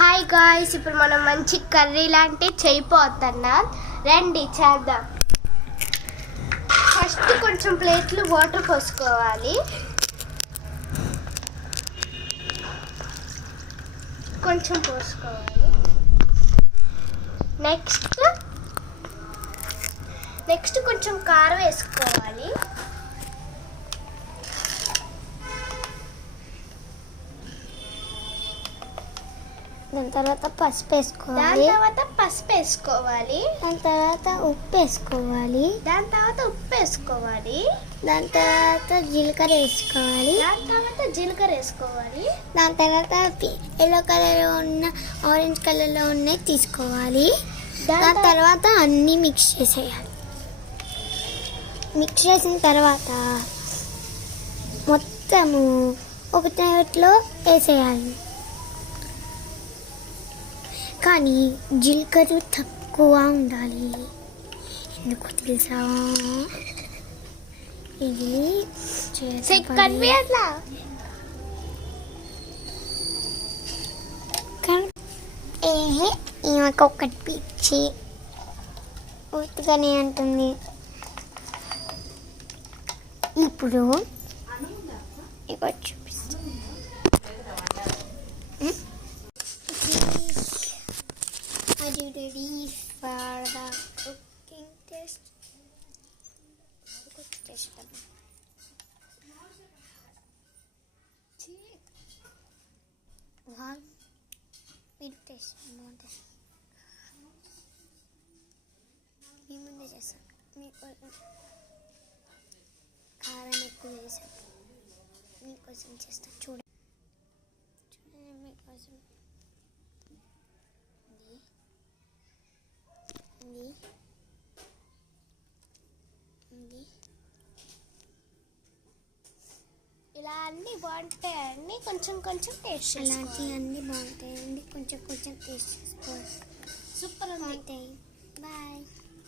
Hi guys, ఇప్పుడు మనం మంచి కర్రీ లాంటి చేయబోతున్నాం. రండి చేద్దాం. ఫస్ట్ కొంచెం ప్లేట్లు వాటర్ పోసుకోవాలి. కొంచెం పోసుకోవాలి. నెక్స్ట్ కొంచెం కారం వేసుకోవాలి. దాని తర్వాత పసుపు వేసుకోవాలి. దాని తర్వాత పసుపు వేసుకోవాలి. దాని తర్వాత ఉప్పు వేసుకోవాలి. దాని తర్వాత ఉప్పు వేసుకోవాలి. దాని తర్వాత జీలకర్ర వేసుకోవాలి. దాని తర్వాత జీలకర్ర వేసుకోవాలి. దాని తర్వాత ఎల్లో కలర్లో ఉన్న ఆరెంజ్ కలర్లో ఉన్నాయి తీసుకోవాలి. దాని తర్వాత అన్నీ మిక్స్ చేసేయాలి. మిక్స్ చేసిన తర్వాత మొత్తము ఒక ప్లేట్లో వేసేయాలి. కానీ జీలకర్ర తక్కువ ఉండాలి. ఎందుకు తెలుసా? ఇది ఈమెకు ఒకటి పిచ్చి పూర్తిగానే అంటుంది. ఇప్పుడు ఇక చూపిస్తాను. Are you ready for the cooking test? One, మీరు టేస్ట్ బాగుంటుంది. మీ ముందే చేస్తాను. మీకోసం కారం ఎక్కువ వేసాను. మీకోసం చేస్తాను. చూడండి మీకోసం. ఇలా అన్నీ బాగుంటాయండి. కొంచెం కొంచెం టేస్ట్ అలాంటివి అన్నీ బాగుంటాయండి. కొంచెం కొంచెం టేస్ట్ చేసుకోవాలి. సూపర్ ఉంది. బాయ్.